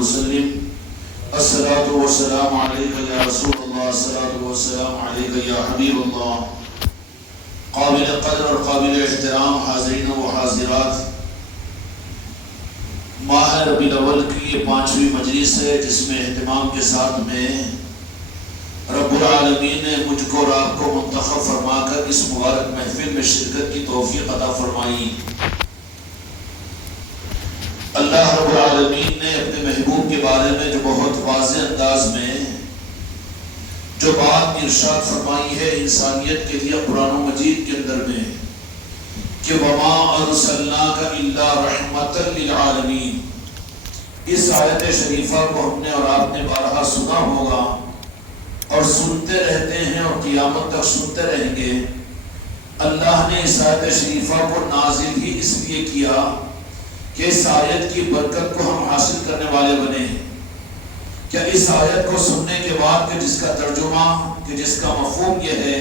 وسلم الصلاة والسلام علیکہ یا رسول اللہ، الصلاة والسلام علیکہ یا حبیب اللہ۔ قابل قدر اور قابل احترام حاضرین و حاضرات، ماہ ربیع الاول کی یہ 5ویں مجلس ہے جس میں اہتمام کے ساتھ میں رب العالمین نے مجھ کو اور آپ کو منتخب فرما کر اس مبارک محفل میں شرکت کی توفیق عطا فرمائی۔ اللہ رب العالمین نے اپنے محبوب کے بارے میں جو بہت واضح انداز میں جو بات ارشاد فرمائی ہے انسانیت کے لیے قرآن مجید کے اندر میں کہ وَمَا أَرْسَلْنَاكَ إِلَّا رَحْمَةً لِلْعَالَمِينَ، اس آیت شریفہ کو ہم نے اور آپ نے بارہا سنا ہوگا اور سنتے رہتے ہیں اور قیامت تک سنتے رہیں گے۔ اللہ نے اس آیت شریفہ کو نازل ہی اس لیے کیا کہ اس آیت کی برکت کو ہم حاصل کرنے والے بنے۔ کیا اس آیت کو سننے کے بعد کہ جس کا ترجمہ کہ جس کا مفہوم یہ ہے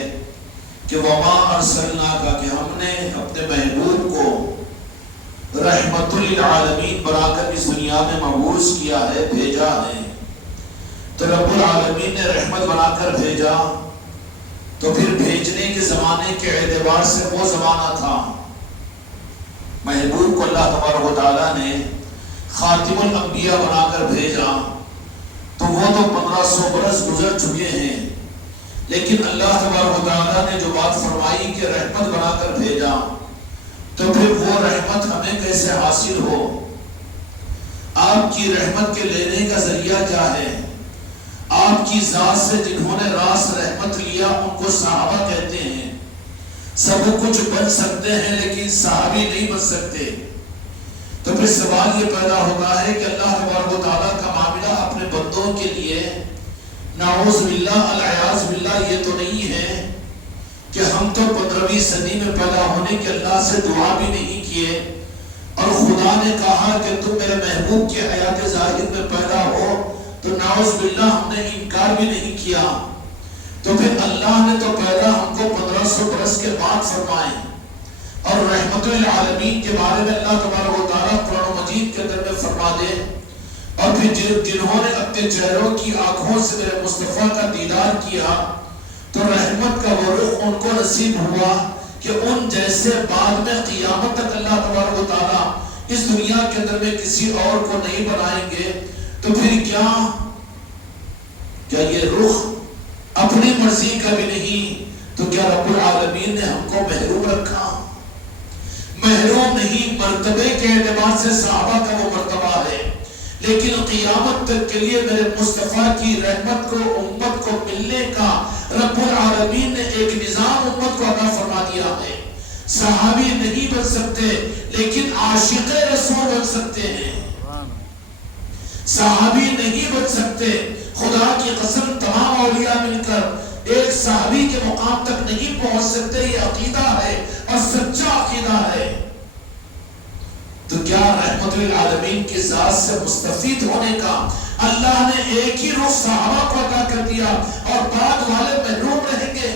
کہ وَمَا أَرْسَلْنَاكَ، کہ ہم نے اپنے محبوب کو رحمت للعالمین بنا کر اس دنیا میں مبعوث کیا ہے، بھیجا ہے، تو رب العالمین نے رحمت بنا کر بھیجا، تو پھر بھیجنے کے زمانے کے اعتبار سے وہ زمانہ تھا محبوب کو اللہ تبارک و تعالیٰ نے خاتم الانبیاء بنا کر بھیجا، تو وہ تو 1500 برس گزر چکے ہیں، لیکن اللہ تبارک و تعالیٰ نے جو بات فرمائی کہ رحمت بنا کر بھیجا، تو پھر وہ رحمت ہمیں کیسے حاصل ہو؟ آپ کی رحمت کے لینے کا ذریعہ کیا ہے؟ آپ کی ذات سے جنہوں نے راس رحمت لیا ان کو صحابہ کہتے ہیں۔ سب کچھ بن سکتے ہیں لیکن صحابی نہیں بن سکتے۔ تو پھر سوال یہ پیدا ہوتا ہے کہ اللہ تبارک و تعالیٰ کا معاملہ اپنے بندوں کے لیے نعوذ باللہ العیاذ باللہ یہ تو نہیں ہے کہ ہم تو 15ویں صدی میں پیدا ہونے کے اللہ سے دعا بھی نہیں کیے اور خدا نے کہا کہ تم میرے محبوب کی حیات ظاہر میں پیدا ہو، تو نعوذ باللہ ہم نے انکار بھی نہیں کیا۔ تو پھر اللہ نے تو پیدا ہم کو 1500 برس کے بعد فرمائے، اور رحمت للعالمین کے بارے میں اللہ تبارک و تعالیٰ قرآن مجید کے اندر میں فرما دے، اور پھر جنہوں نے اپنے چہروں کی آنکھوں سے میرے مصطفیٰ کا دیدار کیا تو رحمت کا وہ رخ ان کو نصیب ہوا کہ ان جیسے بعد میں قیامت تک اللہ تبارک و تعالیٰ اس دنیا کے اندر میں کسی اور کو نہیں بنائیں گے۔ تو پھر کیا یہ رخ اپنی مرضی کا بھی نہیں، تو کیا رب العالمین نے ہم کو محروم رکھا؟ محروم نہیں، مرتبے کے اعتبار سے صحابہ کا وہ مرتبہ ہے، لیکن قیامت تک کے لیے میرے مصطفیٰ کی رحمت کو امت کو ملنے کا رب العالمین نے ایک نظام امت کو عطا فرما دیا ہے۔ صحابی نہیں بن سکتے لیکن عاشق رسول بن سکتے ہیں۔ صحابی نہیں بن سکتے، خدا کی قسم تمام اولیاء مل کر ایک صحابی کے مقام تک نہیں پہنچ سکتے، یہ عقیدہ ہے اور سچا عقیدہ ہے۔ تو کیا رحمت للعالمین کی ذات سے مستفید ہونے کا اللہ نے ایک ہی رخ صحابہ کو عطا کر دیا اور بعد والے محروم رہیں گے؟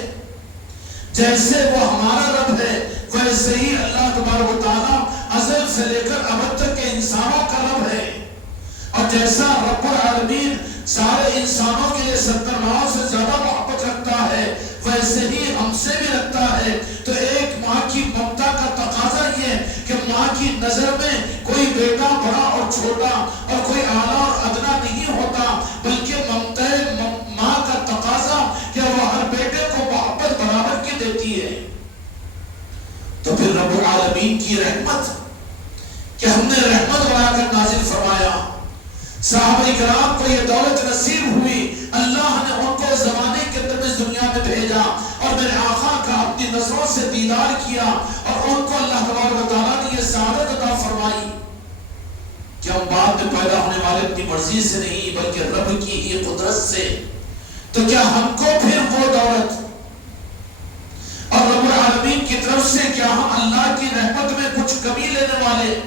جیسے وہ ہمارا رب ہے ویسے ہی اللہ تبارک و تعالیٰ ازل سے لے کر ابد تک کے انسانوں کا رب ہے، اور جیسا رب العالمین سارے انسانوں کے لیے 70 ماہ سے زیادہ محبت رکھتا ہے ویسے ہی ہم سے بھی رکھتا ہے۔ تو ایک ماں کی ممتا کا تقاضا یہ کہ ماں کی نظر میں کوئی بیٹا بڑا اور چھوٹا اور کوئی اعلیٰ اور ادنا نہیں ہوتا، بلکہ ممتا ماں کا تقاضا کہ وہ ہر بیٹے کو محبت برابر کی دیتی ہے۔ تو پھر رب العالمین کی رحمت کہ ہم نے رحمت بنا کر نازل فرمایا، صحابہ کرام کو یہ دولت نصیب ہوئی، اللہ نے ان کو زمانے کے اندر اس دنیا میں بھیجا اور میرے آقا کا اپنی نظروں سے دیدار کیا، اور ان کو اللہ تبارک و تعالیٰ نے یہ سعادت عطا فرمائی کہ ہم بعد میں پیدا ہونے والے اپنی مرضی سے نہیں بلکہ رب کی ہی قدرت سے۔ تو کیا ہم کو پھر وہ دولت اور رب العالمین کی طرف سے کیا ہم اللہ کی رحمت میں کچھ کمی لینے والے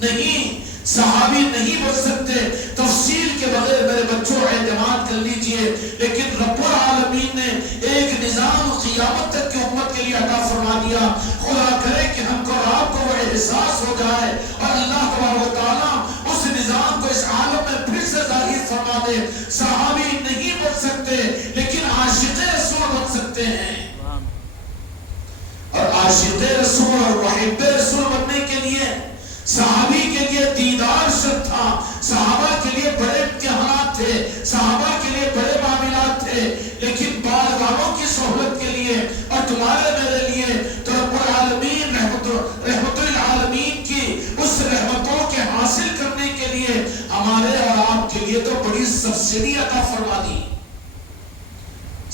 نہیں؟ صحابی نہیں بن سکتے، تفصیل کے بغیر میرے بچوں اعتماد کر لیجئے، لیکن رب العالمین نے ایک نظام قیامت تک کی امت کے لیے عطا فرما دیا۔ خدا کرے کہ ہم کو اور آپ کو وہ احساس ہو جائے اور اللہ تبارک و تعالیٰ اس نظام کو اس عالم میں پھر سے فرما دے صحابی نہیں بن سکتے لیکن عاشق رسول بن سکتے ہیں. اور عاشق رسول اور محب رسول بننے کے لیے صحابی کے لیے دیدار شرط تھا. صحابہ کے لیے بڑے امتحانات تھے, صحابہ کے لیے بڑے معاملات تھے, لیکن بعد والوں کی صحبت کے لیے اور تمہارے میرے لیے تو رب العالمین رحمت العالمین کی اس رحمتوں کے حاصل کرنے کے لیے ہمارے اور آپ کے لیے تو بڑی سبسڈی عطا فرما دی.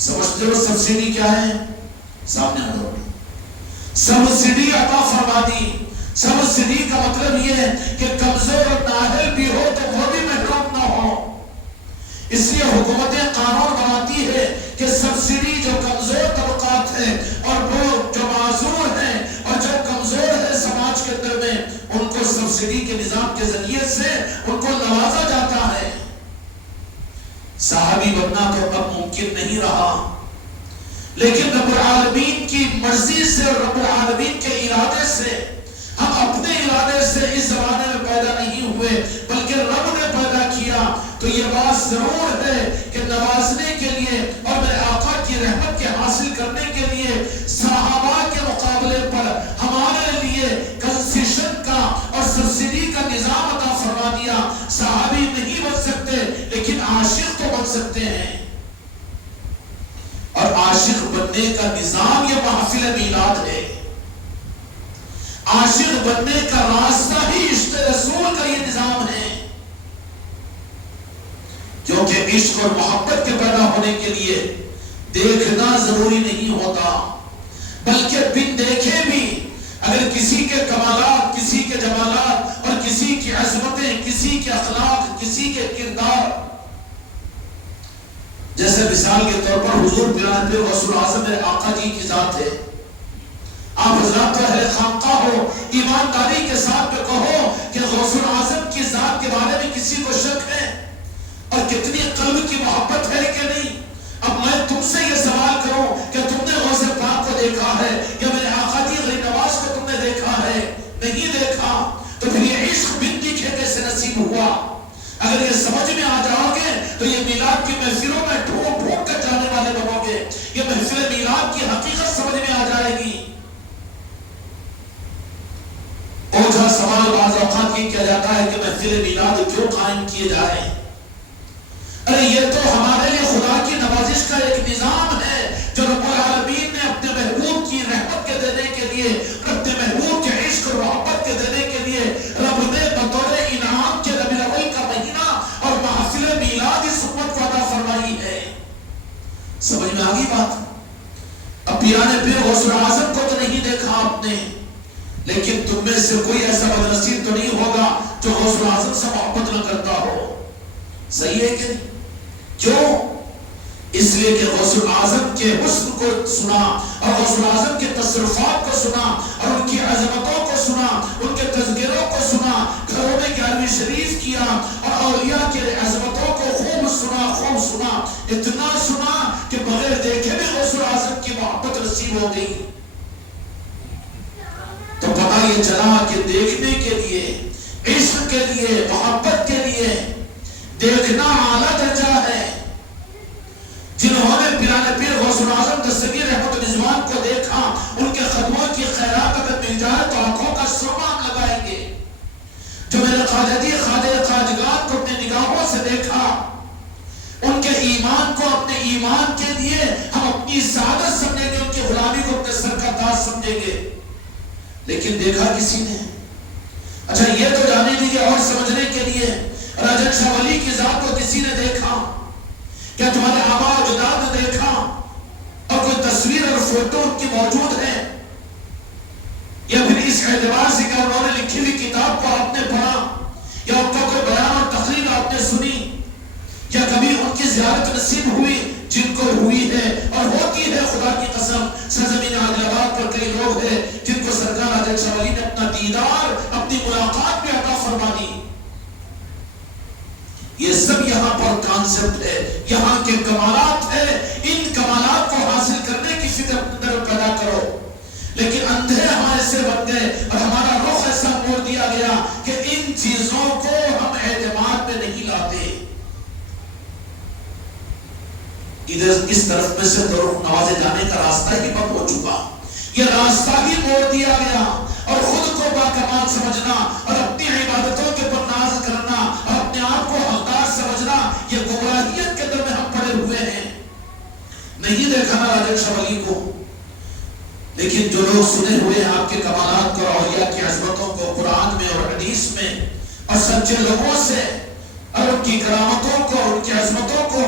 سمجھتے ہو سبسڈی کیا ہے؟ سامنے آ جاؤ. سبسڈی عطا فرما دی. سبسڈی کا مطلب یہ ہے کہ کمزور اور نااہل بھی ہو تو وہ بھی محروم نہ ہو. اس لیے حکومتیں قانون بناتی ہے کہ سبسڈی جو کمزور طبقات ہیں اور وہ جو معذور ہیں اور جو کمزور ہے سماج کے اندر میں ان کو سبسڈی کے نظام کے ذریعے سے ان کو نوازا جاتا ہے. صحابی بننا تو اب ممکن نہیں رہا, لیکن رب العالمین کی مرضی سے اور رب العالمین کے ارادے سے ہم اپنے ارادے سے اس زمانے میں پیدا نہیں ہوئے بلکہ رب نے پیدا کیا. تو یہ بات ضرور ہے کہ نوازنے کے لیے اور میرے آقا کی رحمت کے حاصل کرنے کے لیے صحابہ کے مقابلے پر ہمارے لیے کنسیشن کا اور سبسڈی کا نظام عطا فرما دیا. صحابی نہیں بن سکتے لیکن عاشق تو بن سکتے ہیں. اور عاشق بننے کا نظام یہ محفل میلاد ہے. عاشق بننے کا راستہ ہی عشق رسول کا یہ نظام ہے. کیونکہ عشق اور محبت کے پیدا ہونے کے لیے دیکھنا ضروری نہیں ہوتا, بلکہ بن دیکھے بھی اگر کسی کے کمالات, کسی کے جمالات اور کسی کی عظمتیں, کسی کے اخلاق, کسی کے کردار, جیسے مثال کے طور پر حضور پیران پیر غوث الاعظم میرے آقا جی کی ذات ہے. آپ حضرات تو اہل خانقاہ ہو, ایمانداری کے ساتھ میں کہو کہ غوث الاعظم کی ذات کے بارے میں کسی کو شک ہے اور کتنی قلب کی محبت ہے کہ نہیں؟ اب میں تم سے یہ سوال کروں کہ تم نے غوث پاک کو دیکھا ہے یا میرے آقا جی غریب نواز کو تم نے دیکھا ہے؟ نہیں دیکھا. تو پھر یہ عشق بن دیکھے کیسے نصیب ہوا؟ اگر یہ سمجھ میں آ جاؤ گے تو یہ میلاد کی محفلوں میں ڈھونڈ ڈھونڈ کر جانے والے بنو گے. یہ محفل میلاد کی حقیقت سمجھ میں آ جائے گی. اوجھا سوال بعض اوقات یہ کیا جاتا ہے کہ محفل میلاد کیوں قائم کیے جائے؟ ارے یہ تو ہمارے لیے خدا کی نوازش کا ایک نظام ہے جو رب العالمین نے اپنے محبوب کی رحمت کے دینے کے لیے, اپنے محبوب کے عشق اور محبت کے دینے کے لیے رب نے بطور انعام کے ربیع الاول کا مہینہ اور محفل میلاد اس امت کو عطا فرمائی ہے. سمجھ میں آ گئی بات؟ اب پیران پیر غوث الاعظم کو تو نہیں دیکھا آپ نے, لیکن تم میں سے کوئی ایسا بدنصیب تو نہیں ہوگا جو غوث الاعظم سے محبت نہ کرتا ہو. صحیح ہے کہ نہیں؟ کیوں؟ اس لیے کہ غوث الاعظم کے حسن کو سنا اور غوث الاعظم کے تصرفات کو سنا اور ان کی عظمتوں کو سنا, ان کے تذکروں کو سنا, گھروں میں 11ویں شریف کیا اور اولیاء کے عظمتوں کو خوب سنا, اتنا سنا کہ بغیر دیکھے بھی غوث الاعظم کی محبت نصیب ہو گئی. تو پتہ یہ چلا کہ دیکھنے کے لیے, عشق کے لیے, محبت کے لیے دیکھنا اعلیٰ درجہ ہے. جنہوں نے پیران پیر غوث الاعظم دستگیر رحمت الرضوان کو دیکھا, ان کے قدموں کی خیرات اگر مل جائے تو آنکھوں کا سرما ہم لگائیں گے. جو میرے خواجہ جی خواجہ خواجگان کو اپنی نگاہوں سے دیکھا, ان کے ایمان کو اپنے ایمان کے لیے ہم اپنی سعادت سمجھیں گے, ان کی غلامی کو اپنے سر کا تاج سمجھیں گے. لیکن دیکھا کسی نے؟ اچھا یہ تو جانے دیجیے اور سمجھنے کے لیے, راجن شاہ ولی کی ذات کو کسی نے دیکھا؟ کیا تمہارے آبا و اجداد نے دیکھا؟ اور کوئی تصویر اور فوٹو ان کی موجود ہے؟ یا پھر اس اعتبار سے کہ انہوں نے لکھی ہوئی کتاب کو آپ نے پڑھا, یا ان کا کوئی بیان اور تقریر آپ نے سنی, یا کبھی ان کی زیارت نصیب ہوئی؟ جن کو ہوئی ہے اور ہوتی ہے خدا کی قسم, سرزمین عادل آباد پر کئی لوگ ہیں جن کو سرکار راجن شاہ ولی نے اپنا دیدار, اپنی ملاقات میں عطا فرما دی. یہ سب یہاں پر کانسیپٹ ہے, یہاں کے کمالات ہے. ان کمالات کو حاصل کرنے کی فکر اندر پیدا کرو. لیکن اندھے ہم ایسے بن گئے اور ہمارا رخ ایسا موڑ دیا گیا کہ ان چیزوں کو ہم اعتماد میں نہیں لاتے. ادھر اس طرف میں سے تو نوازے جانے کا راستہ ہی بند ہو چکا، یہ راستہ ہی موڑ دیا گیا، اور خود کو باکمال سمجھنا اور اپنی عبادتوں کے پر ناز کرنا اور اپنے آپ کو حقدار سمجھنا، یہ گمراہیت کے اندر میں ہم پڑے ہوئے ہیں۔ نہیں دیکھا نا راجن شاہ ولی کو، لیکن جو لوگ سنے ہوئے ہیں آپ کے کمالات کو، اولیاء کی عظمتوں کو قرآن میں اور حدیث میں اور سچے لوگوں سے اور ان کی کرامتوں کو اور ان کی عظمتوں کو،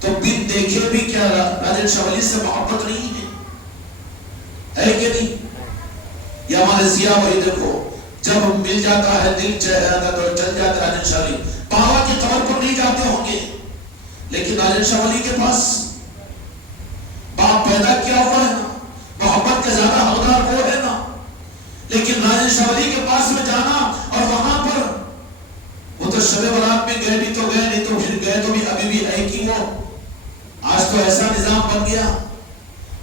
تو بن دیکھے بھی کیا راجن شاہ ولی سے محبت نہیں ہے کہ نہیں؟ یا ہمارے ضیاء بھائی دیکھو، جب مل جاتا ہے دل چہرہ تو چل جاتا ہے راجن شاہ ولی، بابا کی قبر پر نہیں جاتے ہوں گے، لیکن راجن شاہ ولی کے پاس باپ پیدا کیا ہوا ہے نا، محبت کے زیادہ حقدار وہ ہے نا، لیکن راجن شاہ ولی کے پاس میں جانا اور وہاں پر وہ تو شب برات میں گئے بھی تو گئے، نہیں تو پھر گئے تو بھی ابھی بھی ہے کہ وہ آج تو ایسا نظام بن گیا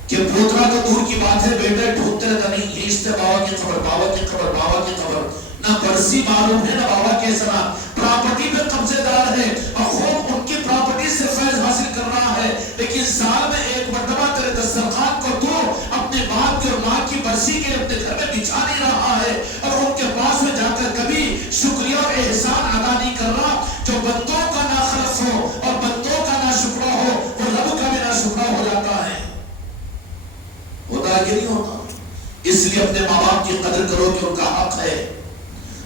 کہ پوترا تو دور کی بات ہے، بیٹے ڈھونڈتے رہتا نہیں، یہ اس سے بابا کی خبر، بابا کی خبر، بابا کی خبر، نہ برسی معلوم ہے نہ بابا کے سنا، پراپرٹی پہ قبضے دار ہے اور خوب ان کی پراپرٹی سے فیض حاصل کر رہا ہے، لیکن سال میں ایک مرتبہ تیرے دسترخوان کو تو اپنے باپ کی اور ماں کی برسی کے لیے اپنے گھر میں بچھا نہیں رہا ہے، اور ان کے پاس میں جا کر کبھی شکریہ اور احسان ادا نہیں کر رہا۔ جو بندوں کا ناخلف ہو اور بندوں کا ناشکرہ ہو، وہ رب کا بھی ناشکرہ ہو جاتا ہے، ہوتا ہے کہ نہیں ہوتا؟ اس لیے اپنے ماں باپ کی قدر کرو کہ ان کا حق ہے۔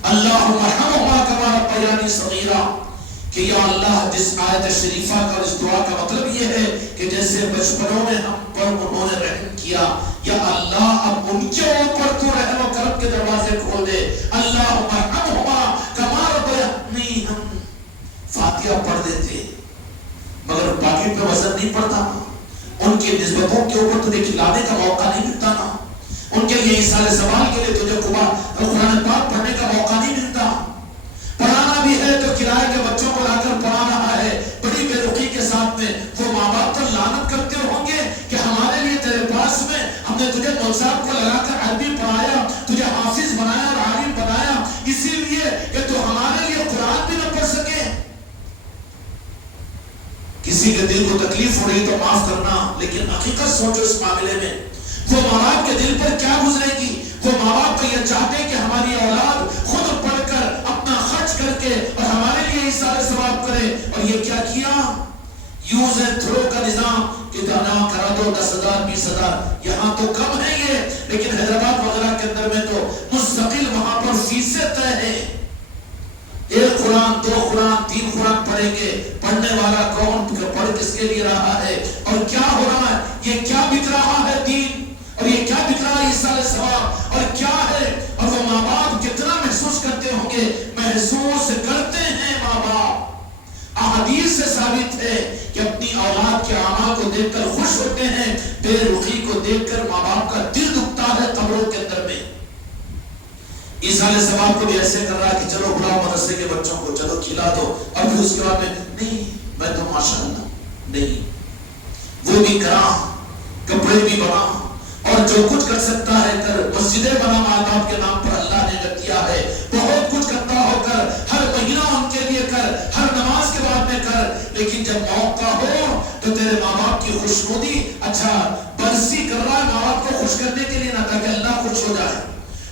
اللہم ارحمہما کما ربیانی صغیرا، کہ یا اللہ جس آیت شریفہ کا اور اس دعا کا مطلب یہ ہے کہ جیسے بچپنوں میں ہم پر انہوں نے رحم کیا، یا اللہ اب ان کے اوپر تو رحم و کرم کے دروازے کھول دے۔ اللہم ارحمہما کما ربیانی، ہم فاتحہ پڑھ دیتے مگر باقی پہ وزن نہیں پڑتا، ان کی نسبتوں کے اوپر تجھے کھلانے کا موقع نہیں ملتا نا، ان کے لیے ایصال سوال کے لیے تجھے قرآن پاک پڑھنے کا موقع نہیں ملتا، پڑھانا بھی ہے تو کرائے کے بچوں کو لا کر پڑھانا ہے بڑی بے رخی کے ساتھ میں، وہ ماں باپ تو لعنت کرتے ہوں گے کہ ہمارے لیے تیرے پاس میں ہم نے تجھے مولصاحب کو لگا کر عربی پڑھایا، تجھے حافظ بنایا اور عالم بنایا اسی لیے کہ تو ہمارے لیے قرآن بھی نہ پڑھ سکے۔ کسی کے دل کو تکلیف ہو رہی تو معاف کرنا، لیکن حقیقت سوچو اس معاملے میں وہ ماں باپ کے دل پر کیا گزرے گی؟ وہ ماں باپ تو یہ چاہتے کہ ہماری اولاد خود پڑھ کر اپنا خرچ کر کے اور ہمارے لیے اس سارے ثواب کرے، اور یہ کیا کیا؟ یوز اینڈ تھرو کا نظام کہ دانا کرا دو 10,000 20,000، یہاں تو کم ہے یہ، لیکن حیدرآباد وغیرہ کے اندر میں تو مستقل وہاں پر فیسیں طے ہے، 1 قرآن 2 قرآن 3 قرآن پڑھیں گے، پڑھنے والا کون، پڑھ کس کے لیے رہا ہے اور کیا ہو رہا ہے، یہ کیا بک رہا ہے دین، اور یہ کیا بک رہا ہے ایصال ثواب، اور کیا ہے، اور وہ ماں باپ کتنا محسوس کرتے ہوں گے؟ محسوس کرتے ہیں ماں باپ، احادیث سے ثابت ہے کہ اپنی اولاد کے اعمال کو دیکھ کر خوش ہوتے ہیں، بے رخی کو دیکھ کر ماں باپ کا دل دکھتا ہے قبروں کے اندر میں۔ ایصال ثواب کو بھی ایسے کر رہا ہے کہ چلو بلاؤ مدرسے کے بچوں کو، چلو کھلا دو، اور پھر اس کے بعد میں نہیں، میں تو ماشاءاللہ نہیں، وہ بھی کرا، کپڑے بھی بنا، اور جو کچھ کر سکتا ہے کر، مسجدیں بنا ماں باپ کے نام پر اللہ نے کیا ہے، بہت کچھ کرتا ہو کر، ہر مہینہ ان کے لیے کر، ہر نماز کے بعد میں کر، لیکن جب موقع ہو تو تیرے ماں باپ کی خوشنودی، اچھا برسی کر رہا ہے ماں باپ کو خوش کرنے کے لیے نہ، تاکہ اللہ خوش ہو جائے،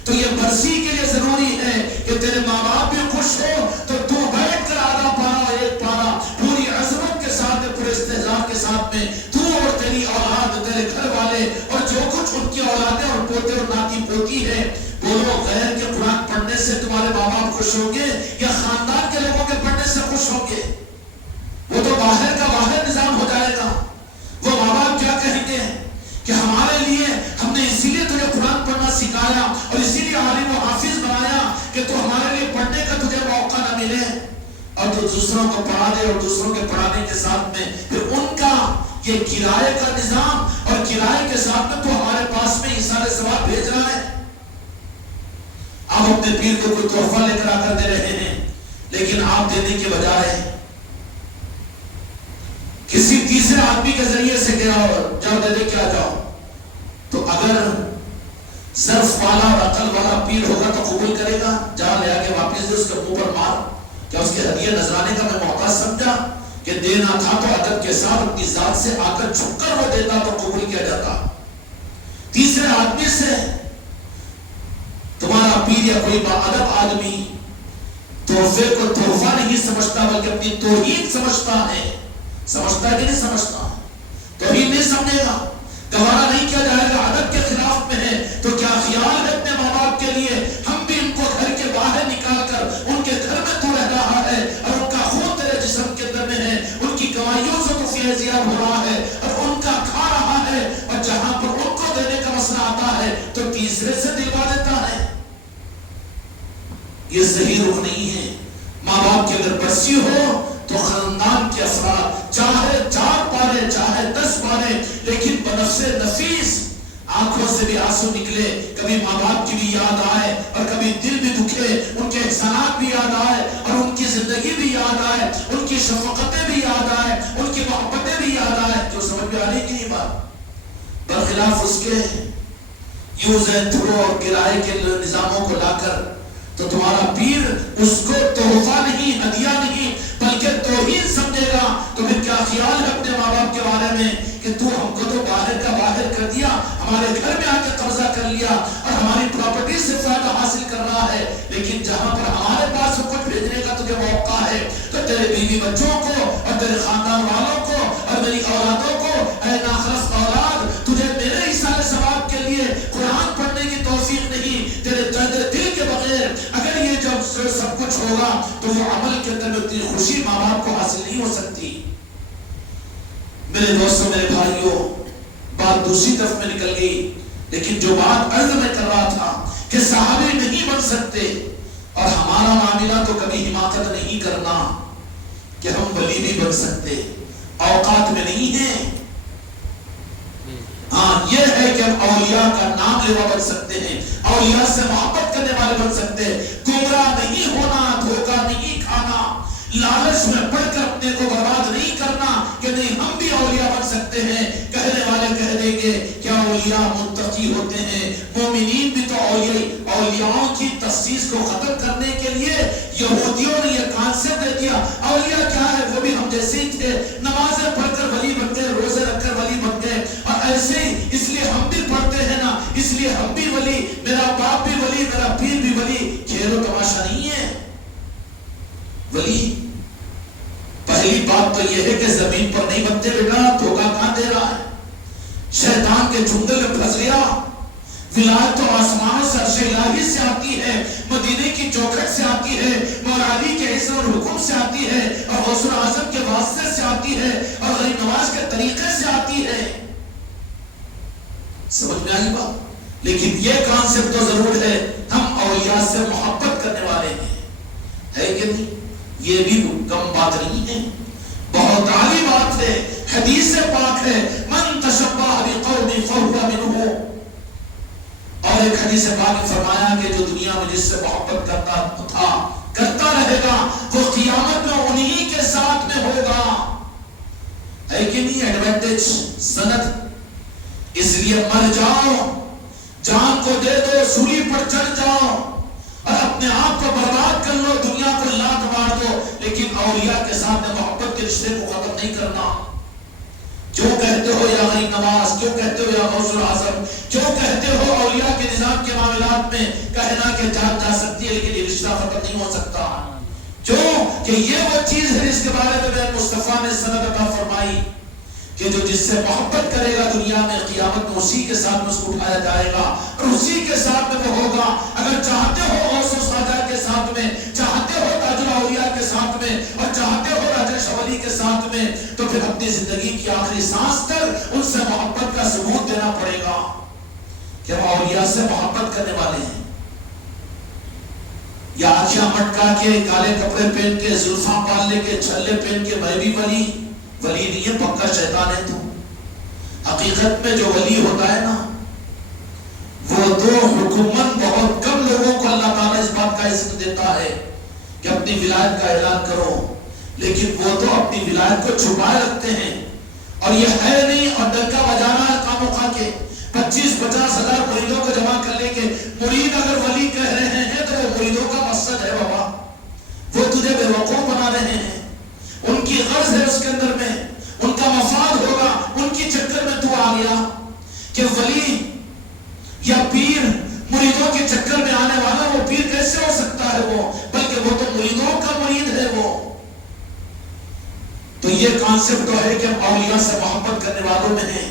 تو یہ برسی کے لیے ضروری ہے کہ تیرے ماں باپ بھی خوش ہو، تو بیٹھ کر آدھا پارا 1 پارا پوری عظمت کے ساتھ میں، پورے استحضار کے ساتھ میں تو اور تیری اولاد، تیرے گھر والے اور جو کچھ ان کی اولادیں اور پوتے اور ناتی پوتی ہے، بولو غیر کے قرآن پڑھنے سے تمہارے ماں باپ خوش ہوں گے یا خاندان کے لوگوں کے پڑھنے سے خوش ہوں گے؟ وہ تو باہر کا باہر نظام ہو جائے گا۔ وہ ماں باپ کیا کہیں گے کہ ہمارے لیے ہم نے اسی لیے تجھے قرآن پڑھنا سکھایا اور اسی لیے عالم و حافظ بنایا کہ تو ہمارے لیے پڑھنے کا تجھے موقع نہ ملے، اور تو دوسروں کو پڑھا دے، اور دوسروں کے پڑھانے کے ساتھ میں پھر ان کا یہ کرائے کا نظام، اور کرائے کے ساتھ میں تو ہمارے پاس میں ایصال ثواب بھیج رہا ہے۔ آپ اپنے پیر کو کوئی تحفہ لے کر آ کر دے رہے ہیں، لیکن آپ دینے کے بجائے کسی تیسرے آدمی کے ذریعے سے گیا اور جاؤ دے دے کیا جاؤ، تو اگر ظرف والا اور عقل والا پیر ہوگا تو قبول کرے گا؟ جا لے آ کے واپس دے، اس کے منہ پر مار، کیا اس کے ہدیہ نذرانے کا میں موقع سمجھا کہ دینا تھا تو ادب کے ساتھ اپنی ذات سے آ کر جھک کر وہ دیتا تو قبول کیا جاتا. تیسرے آدمی سے تمہارا پیر یا کوئی با ادب آدمی تحفے کو تحفہ نہیں سمجھتا بلکہ اپنی توہین سمجھتا ہے. سمجھتا ہے کہ نہیں سمجھتا؟ توہین نہیں سمجھے گا، گوارا نہیں کیا جائے گا، ادب کے خلاف میں ہے. تو کیا خیال ہے اپنے ماں باپ کے لیے؟ ہم بھی ان کو گھر کے باہر نکال کر ان کے گھر میں تو رہ رہا ہے اور ان کا خون تیرے جسم کے اندر میں ہے، ان کی کمائیوں سے تو فیضیاب ہو رہا ہے اور ان کا کھا رہا ہے، اور جہاں پر ان کو دینے کا مسئلہ آتا ہے تو تیسرے سے دلوا دیتا ہے. یہ صحیح رخ نہیں ہے. ماں باپ کی اگر برسی ہو تو خاندان کے افراد چاہے 4 پارے چاہے 10 پارے، لیکن بنفس نفیس آنکھوں سے بھی آنسو نکلے، کبھی ماں باپ کی بھی یاد آئے اور کبھی دل بھی دکھے، ان کے احسانات بھی یاد آئے اور ان کی زندگی بھی یاد آئے، ان کی شفقتیں بھی یاد آئے، ان کی محبتیں بھی یاد آئے. جو سمجھ میں آنے کی نہیں بات، برخلاف اس کے یوز اینڈ تھرو اور کرائے کے نظاموں کو لا کر تو تمہارا پیر اس کو تحفہ نہیں، ہدیہ نہیں بلکہ توہین سمجھے گا. تو پھر کیا خیال ہے اپنے ماں باپ کے بارے میں کہ تو ہم کو تو باہر کا باہر کر دیا، ہمارے گھر میں آ کے قبضہ کر لیا اور ہماری پراپرٹی سے فائدہ حاصل کر رہا ہے، لیکن جہاں پر ہمارے پاس کچھ بھیجنے کا تجھے موقع ہے تو تیرے بیوی بچوں کو اور تیرے خاندان والوں کو اور میری اولادوں کو، اے ناخلف اولاد، تجھے میرے ایصال ثواب کے لیے قرآن پڑھنے کی توفیق نہیں، تیرے دل کے بغیر اگر یہ جب سب کچھ ہوگا تو وہ عمل کے اندر اتنی خوشی ماں باپ کو حاصل نہیں ہو سکتی. میرے دوستوں، میرے بھائیوں، بات دوسری طرف میں نکل گئی، لیکن جو بات عرض میں کر رہا تھا کہ صحابی نہیں بن سکتے اور ہمارا معاملہ تو کبھی حماقت نہیں کرنا کہ ہم ولی بھی بن سکتے، اوقات میں نہیں ہے. ہاں یہ ہے کہ ہم اولیاء کا نام لیوا بن سکتے ہیں، اولیاء سے محبت کرنے والے بن سکتے ہیں، گمراہ نہیں ہونا، دھوکہ نہیں کھانا، لالچ میں پڑھ کر اپنے کو برباد نہیں کرنا کہ نہیں ہم بھی اولیاء بن سکتے ہیں. کہنے والے کہہ دیں گے کیا اولیاء متقی ہوتے ہیں؟ مومنین بھی تو اولیاءوں کی تخصیص کو ختم کرنے کے لیے یہودیوں نے یہ کانسیپٹ دے دیا. اولیاء کیا ہے؟ وہ بھی ہم جیسے ہی تھے، نمازیں پڑھ کر ولی بن گئے، روزے رکھ کر ولی بن گئے، اور ایسے ہی اس لیے ہم بھی پڑھتے ہیں نا، اس لیے ہم بھی ولی، میرا باپ بھی ولی، میرا پیر بھی ولی. کھیل و تماشا نہیں ہے. ولی پہلی بات تو یہ ہے کہ زمین پر نہیں بنتے بیٹا، دھوکہ کہاں دے رہا ہے؟ شیطان کے جنگل میں پھنس گیا. ولایت تو آسمانوں سے عرش الہی سے آتی ہے، مدینے کی چوکھٹ سے آتی ہے، مولا علی کے عزت اور حکم سے آتی ہے، اور غوث اعظم کے واسطے سے آتی ہے، اور غریب نواز کے طریقے سے آتی ہے. سمجھ میں آئی بات؟ لیکن یہ کانسیپٹ تو ضرور ہے، ہم اولیاء سے محبت کرنے والے ہیں، ہے کہ نہیں؟ یہ بھی کم بات نہیں ہے، بہت عالی بات ہے. حدیث پاک ہے من تشبہ بقوم فہو منہ، اور ایک حدیث پاک نے فرمایا کہ جو دنیا میں جس سے محبت کرتا تھا کرتا رہے گا وہ قیامت میں انہی کے ساتھ میں ہوگا. ہے کہ نہیں ایڈوانٹیج سند؟ اس لیے مر جاؤ، جان کو دے دو، سولی پر چڑھ جاؤ اور اپنے آپ کو برباد کر لو، دنیا کو لات مار دو، لیکن اولیاء کے ساتھ محبت کے رشتے کو ختم نہیں کرنا. کیوں کہتے ہو یا غریب نواز، کیوں کہتے ہو یا غوث اعظم، کیوں کہتے ہو اولیاء کے نظام کے معاملات میں کہنا کہ جان جا سکتی ہے لیکن یہ رشتہ ختم نہیں ہو سکتا؟ کیوں کہ یہ وہ چیز ہے جس کے بارے میں میرے مصطفیٰ نے سند عطا فرمائی کہ جو جس سے محبت کرے گا دنیا میں قیامت میں اسی کے ساتھ میں اس کو اٹھایا جائے گا اور اسی کے ساتھ میں وہ ہوگا. اگر چاہتے ہو غوث خواجہ کے ساتھ میں، چاہتے ہو تاج الاولیاء کے ساتھ میں، اور چاہتے ہو راجہ شولی کے ساتھ میں، تو پھر اپنی زندگی کی آخری سانس تک ان سے محبت کا ثبوت دینا پڑے گا کہ ہم اولیاء سے محبت کرنے والے ہیں. یا آنکھیں مٹکا کے، کالے کپڑے پہن کے، زلفاں پال لے کے، چھلے پہن کے میں بھی ولی نہیں ہے، پکا شیطان ہے. تو حقیقت میں جو ولی ہوتا ہے نا وہ تو حکومت بہت کم لوگوں کو اللہ تعالیٰ اس بات کا عزت دیتا ہے کہ اپنی ولایت کا اعلان کرو، لیکن وہ تو اپنی ولایت کو چھپائے رکھتے ہیں. اور یہ ہے نہیں اور ڈنکا بجانا ہے کاموں کھا کے 25-50 ہزار مریدوں کو جمع کر لیں گے. مرید اگر ولی کہہ رہے ہیں تو وہ مریدوں کا مقصد ہے بابا، وہ تجھے بے وقوف بنا رہے ہیں. ان کی غرض ہے اس کے اندر میں، ان کا مفاد ہوگا، ان کی چکر میں تو آ گیا کہ ولی یا پیر مریدوں کے چکر میں آنے والا وہ پیر کیسے ہو سکتا ہے؟ وہ بلکہ وہ تو مریدوں کا مرید ہے وہ. تو یہ کانسیپٹ تو ہے کہ ہم اولیاء سے محبت کرنے والوں میں ہیں.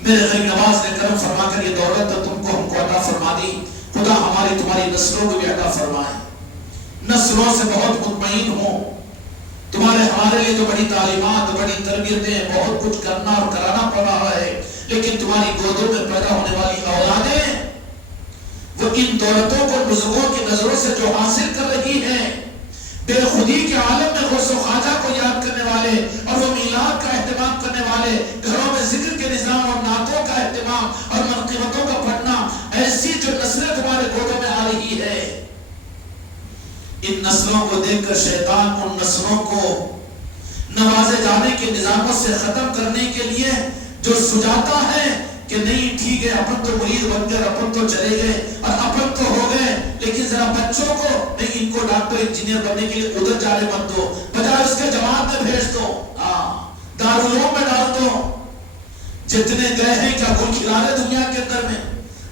میرے غریب نواز نے کرم فرما کر یہ دولت تو تم کو ہم کو عطا فرما دی. خدا ہماری تمہاری نسلوں کو بھی عطا فرمائے، نسلوں سے بہت مطمئن ہوں. تمہارے ہمارے لیے تو بڑی تعلیمات، بڑی تربیتیں، بہت کچھ کرنا اور کرانا پڑ رہا ہے، لیکن تمہاری گودوں میں پیدا ہونے والی اولادیں وہ ان دولتوں کو بزرگوں کی نظروں سے جو حاصل کر رہی ہیں، بے خودی کے عالم میں غوث و خواجہ کو یاد کرنے والے اور وہ میلاد کا اہتمام کرنے والے، گھروں میں ذکر کے نظام اور نعتوں کا اہتمام اور منقبتوں کا پڑھنا، ایسی جو نسلیں تمہارے گودوں میں آ رہی ہے، ان نسلوں کو دیکھ کر شیطان ان نسلوں کو نوازے جانے کے نظاموں سے ختم کرنے کے لیے جو سجاتا ہے کہ نہیں ٹھیک ہے اپن تو مرید بن گئے، اپن تو چلے گئے اور اپن تو ہو گئے، لیکن ذرا بچوں کو نہیں، ان کو ڈاکٹر انجینئر بننے کے لیے ادھر جانے مت دو، بجائے اس کے جماعت میں بھیج دو، دارالعلوم میں ڈال دو. جتنے گئے ہیں کیا گل کھلا رہے دنیا کے اندر میں؟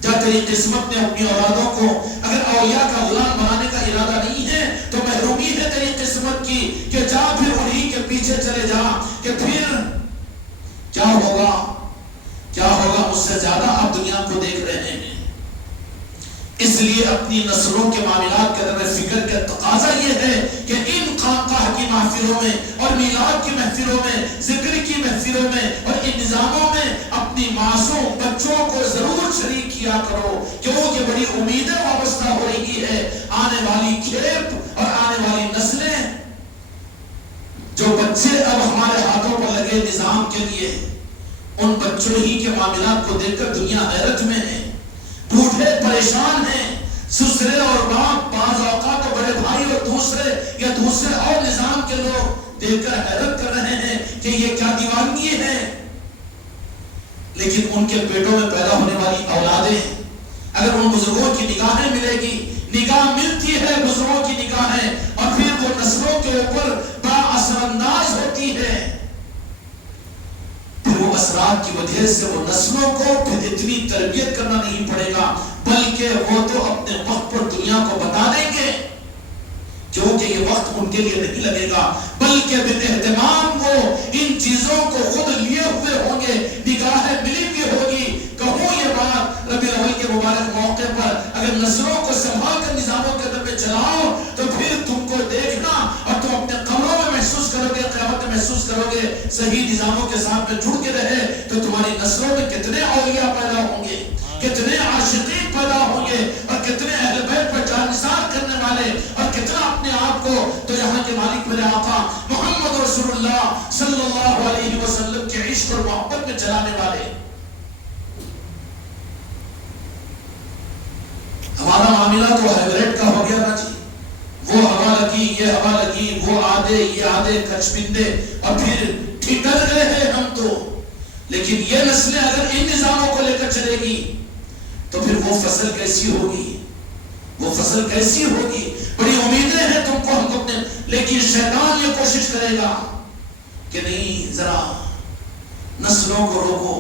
جا تیری قسمت نے اپنی اولادوں کو اگر اولیاء کا غلام بنانے کا ارادہ نہیں ہے تو محرومی ہے تیری قسمت کی کہ جا پھر انہی کے پیچھے چلے جا، کہ پھر کیا ہوگا اس سے زیادہ آپ دنیا کو دیکھ رہے ہیں. اس لیے اپنی نسلوں کے معاملات کے اندر فکر کا تقاضا یہ ہے کہ ان خانقاہ کی محفلوں میں اور میلاد کی محفلوں میں، ذکر کی محفلوں میں اور ان نظاموں میں اپنی معصوم بچوں کو ضرور شریک کیا کرو، کیونکہ بڑی امیدیں وابستہ ہو رہی ہے. آنے والی کھیپ اور آنے والی نسلیں، جو بچے اب ہمارے ہاتھوں پر لگے نظام کے لیے، ان بچوں ہی کے معاملات کو دیکھ کر دنیا حیرت میں ہے. بوڑھے پریشان ہیں، سسرے اور باپ، بعض اوقات تو بڑے بھائی اور دوسرے اور نظام کے لوگ دیکھ کر حیرت کر رہے ہیں کہ یہ کیا دیوانگی ہے. لیکن ان کے پیٹوں میں پیدا ہونے والی اولادیں اگر ان بزرگوں کی نگاہیں ملے گی، نگاہ ملتی ہے بزرگوں کی نگاہیں، اور پھر وہ نسلوں کے اوپر بڑا اثر انداز ہوتی ہے، وہ اثرات کی وجہ سے وہ نسلوں کو پھر اتنی تربیت کرنا نہیں پڑے گا، بلکہ وہ تو اپنے وقت پر دنیا کو بتا دیں گے، کیونکہ یہ وقت ان کے لیے نہیں لگے گا، بلکہ باہتمام وہ ان چیزوں کو خود لیے ہوئے ہوں گے، نگاہیں ملی ہوئی ہوگی. کہوں یہ بات ربیع الاول کے مبارک موقع پر، اگر نسلوں کو سنبھال کر نظاموں کے اندر میں چلاؤ تو پھر تم کو دیکھنا اور تم اپنے قبروں میں محسوس کرو گے، قیامت میں محسوس کرو گے، صحیح نظاموں کے ساتھ میں جڑ کے رہے تو تمہاری نسلوں میں کتنے اولیاء پیدا ہوں گے، کتنے عاشقین پیدا ہوں گے، اور کتنے اہل بیت پر جانثار کرنے والے، اور کتنا اپنے آپ کو تو یہاں کے مالک میرے آقا محمد رسول اللہ صلی اللہ علیہ وسلم کے عشق اور محبت میں چلانے والے. ہمارا معاملہ تو ہیبریڈ کا ہو گیا نا جی، وہ ہوا لگی، یہ ہوا لگی، وہ آدھے یہ آدھے کچھ پندے، اور پھر ٹھٹر گئے ہیں ہم تو. لیکن یہ نسلیں اگر ان نظاموں کو لے کر چلے گی تو پھر وہ فصل کیسی ہوگی، وہ فصل کیسی ہوگی. بڑی امیدیں ہیں تم کو ہم کو اپنے، لیکن شیطان یہ کوشش کرے گا کہ نہیں ذرا نسلوں کو روکو،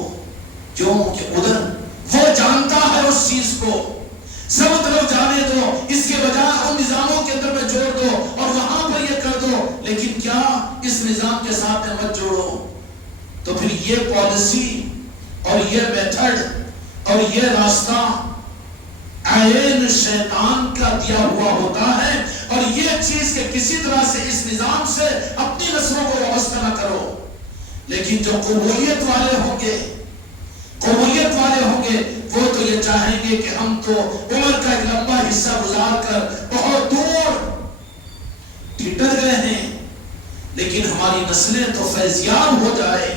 کیوں کہ ادھر وہ جانتا ہے اس چیز کو، سب طرف جانے دو، اس کے بجائے ان نظاموں کے اندر میں جوڑ دو اور وہاں پر یہ کر دو، لیکن کیا اس نظام کے ساتھ میں مت جوڑو. تو پھر یہ پالیسی اور یہ میتھڈ اور یہ راستہ عین شیطان کا دیا ہوا ہوتا ہے، اور یہ چیز کہ کسی طرح سے اس نظام سے اپنی نسلوں کو وابستہ نہ کرو. لیکن جو قبولیت والے ہوں گے وہ تو یہ چاہیں گے کہ ہم تو عمر کا ایک لمبا حصہ گزار کر بہت دور ٹھٹر گئے ہیں، لیکن ہماری نسلیں تو فیضیاب ہو جائے،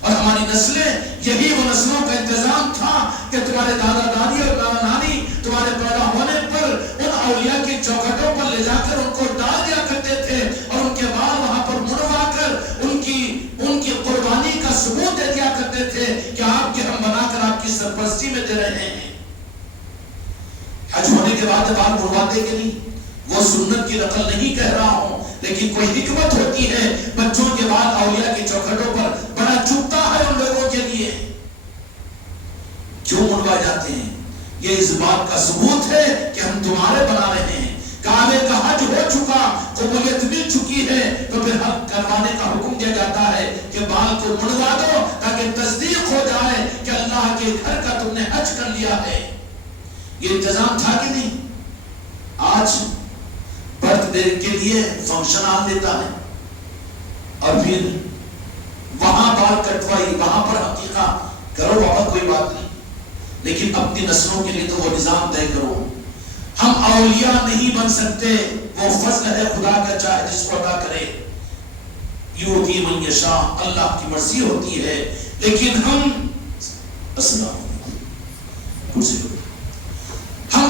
اور ہماری نسلیں، یہی وہ نسلوں کا انتظام تھا کہ تمہارے دادا دادی اور نانا نانی تمہارے پیدا ہونے پر ان اولیاء کی چوکھٹوں پر لے جا کر ان کو ڈال دیا کرتے تھے، اور ان کے بعد وہاں پر منوا کر ان کی قربانی کا ثبوت دے دیا کرتے تھے کہ آپ کے ہم بنا کر آپ کی سرپرستی میں دے رہے ہیں. حج ہونے کے بعد بال منواتے کہ نہیں؟ وہ سنت کی نقل نہیں کہہ رہا ہوں، لیکن کوئی حکمت ہوتی ہے بچوں کے بعد اولیاء کی چوکھٹوں پر بڑا چبھتا ہے ان لوگوں کے لیے، کیوں منڈوا جاتے ہیں؟ یہ اس بات کا ثبوت ہے کہ ہم تمہارے بنا رہے ہیں، کعبے کا حج ہو چکا، قبولیت مل چکی ہے، تو پھر حج کروانے کا حکم دیا جاتا ہے کہ بال کو منڈوا دو تاکہ تصدیق ہو جائے کہ اللہ کے گھر کا تم نے حج کر لیا ہے۔ یہ انتظام تھا کہ نہیں؟ آج برتھ ڈے کے لیے فنکشن آن دیتا ہے اور پھر وہاں بال کٹوائی، وہاں پر حقیقہ کرو بابا، کوئی بات نہیں، لیکن اپنی نسلوں کے لیے تو وہ نظام طے کرو۔ ہم اولیاء نہیں بن سکتے، وہ فضل ہے خدا کا، چاہے جس کو عطا کرے، یؤتی من یشاء، اللہ کی مرضی ہوتی ہے، لیکن ہم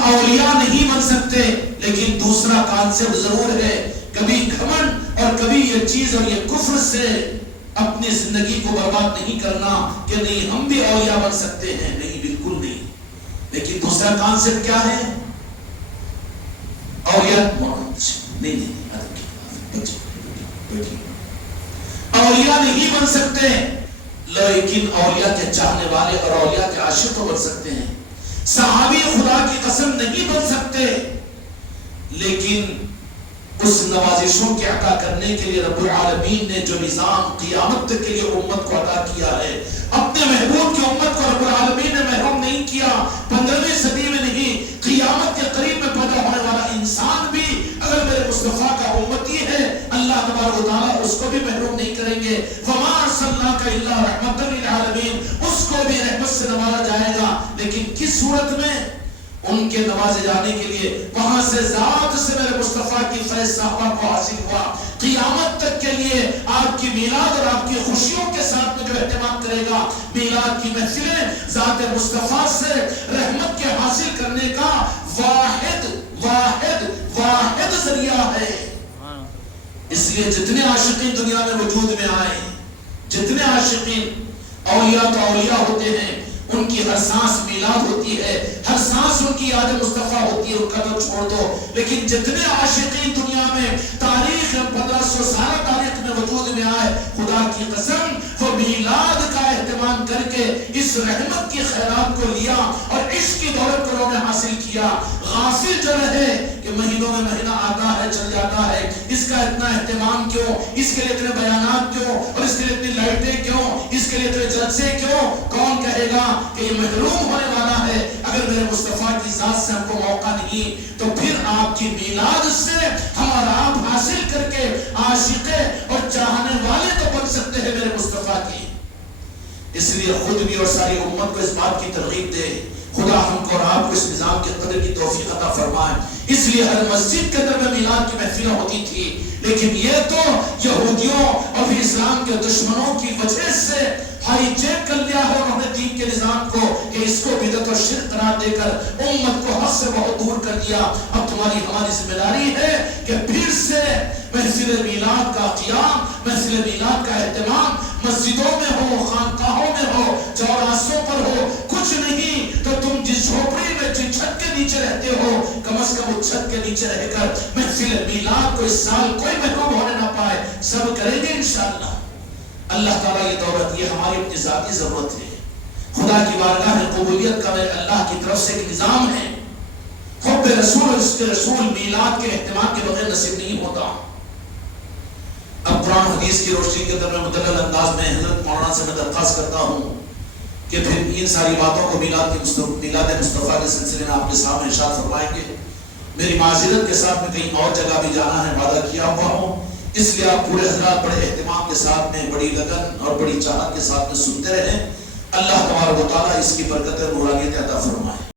اولیاء نہیں بن سکتے، لیکن دوسرا کانسیپٹ ضرور ہے، کبھی گھمنڈ اور کبھی یہ چیز اور یہ کفر سے اپنی زندگی کو برباد نہیں کرنا کہ نہیں ہم بھی اولیاء بن سکتے ہیں، نہیں بالکل نہیں، لیکن دوسرا کانسیپٹ کیا ہے؟ اولیاء نہیں بن سکتے، لیکن اولیاء کے چاہنے والے اور اولیاء کے عاشق تو بن سکتے ہیں۔ صحابی خدا کی قسم نہیں بن سکتے، لیکن اس نوازشوں کے عطا کرنے کے لیے رب العالمین نے جو نظام قیامت تک کے لیے امت کو عطا کیا ہے، اپنے محبوب کی امت کو رب العالمین نے محروم نہیں کیا۔ 15ویں صدی میں نہیں، قیامت کے قریب میں پیدا ہونے والا انسان بھی اگر میرے مصطفیٰ کا امتی ہے، اللہ تبارک و تعالیٰ اس کو بھی محروم نہیں کریں گے۔ وَمَا أَرْسَلْنَاكَ إِلَّا رَحْمَةً لِلْعَالَمِينَ، اس کو بھی رحمت سے نوازا جائے گا، لیکن کس صورت میں؟ ان کے نوازے جانے کے لیے وہاں سے ذات سے میرے مصطفیٰ کی فیض صحابہ کو حاصل ہوا۔ قیامت تک کے لیے آپ کی میلاد اور آپ کی خوشیوں کے ساتھ میں جو اہتمام کرے گا، میلاد کی محفلیں ذات مصطفیٰ سے رحمت کے حاصل کرنے کا واحد واحد واحد ذریعہ ہے۔ اس لیے جتنے عاشقین دنیا میں وجود میں آئے، جتنے عاشقین، اولیاء تو اولیاء ہوتے ہیں، ان کی ہر سانس میلاد ہوتی ہے، ہر سانس ان کی یاد مصطفیٰ ہوتی ہے، ان کا تو چھوڑ دو، لیکن جتنے عاشقین دنیا میں تاریخ 1500 سالہ تاریخ میں وجود میں آئے، خدا کی قسم وہ میلاد کا اہتمام کر کے اس رحمت کی خیرات کو لیا اور عشق کی دولت کو انہوں نے حاصل کیا۔ غافل جو رہے کہ مہینوں میں مہینہ آتا ہے چل جاتا ہے، اس کا اتنا اہتمام کیوں، اس کے لیے اتنے بیانات کیوں، اور اس کے لیے اتنی لائٹیں کیوں، اس کے لیے اتنے جلسے کیوں، کون کہے گا کہ یہ محروم ہونے والا ہے؟ اگر میرے مصطفیٰ کی ذات سے ہم کو موقع نہیں، تو پھر آپ کی میلاد سے ہم اور آپ حاصل کر کے عاشق اور چاہنے والے تو بن سکتے ہیں میرے مصطفیٰ کی۔ اس لیے خود بھی اور ساری امت کو اس بات کی ترغیب دے، خدا ہم کو اور آپ کو اس نظام کے قدر کی توفیق عطا فرمائے۔ اس لیے ہر مسجد کے اندر میں میلاد کی محفلیں ہوتی تھی، لیکن یہ تو یہودیوں اور پھر اسلام کے دشمنوں کی وجہ سے ہائی جیک کر لیا ہے انہوں نے دین کے نظام کو، کہ اس کو بدعت اور شرک قرار دے کر امت کو حق سے بہت دور کر دیا۔ اب تمہاری ہماری ذمہ داری ہے کہ پھر سے محفل میلاد کا قیام، محفل میلاد کا اہتمام مسجدوں میں ہو، خانقاہوں میں ہو، چوراہوں پر ہو، کچھ نہیں تو تم جس جھوپڑی میں جس چھت کے نیچے رہتے ہو، کم از کم اس چھت کے نیچے رہ کر محفل میلاد کو اس سال کوئی محروم ہونے نہ پائے، سب کریں گے انشاءاللہ۔ اللہ تعالیٰ یہ دولت، یہ ہماری اپنی ذاتی ضرورت ہے، خدا کی بارگاہ میں قبولیت کا اللہ کی طرف سے ایک نظام ہے۔ حب رسول اور اس کے رسول میلاد کے اہتمام کے بغیر نصیب نہیں ہوتا۔ اب قرآن حدیث کی روشنی کے اندر میں مدلل انداز میں حضرت مولانا سے میں درخواست کرتا ہوں کہ پھر ان ساری باتوں کو میلاد مصطفیٰ کے سلسلے میں آپ کے سامنے ارشاد فرمائیں گے۔ میری معذرت کے ساتھ میں کہیں اور جگہ بھی جانا ہے، وعدہ کیا ہوا ہوں، اس لیے آپ پورے حضرات بڑے اہتمام کے ساتھ میں، بڑی لگن اور بڑی چاہت کے ساتھ میں سنتے رہیں۔ اللہ تبارک و تعالیٰ اس کی برکت اور نورانیت عطا فرمائے۔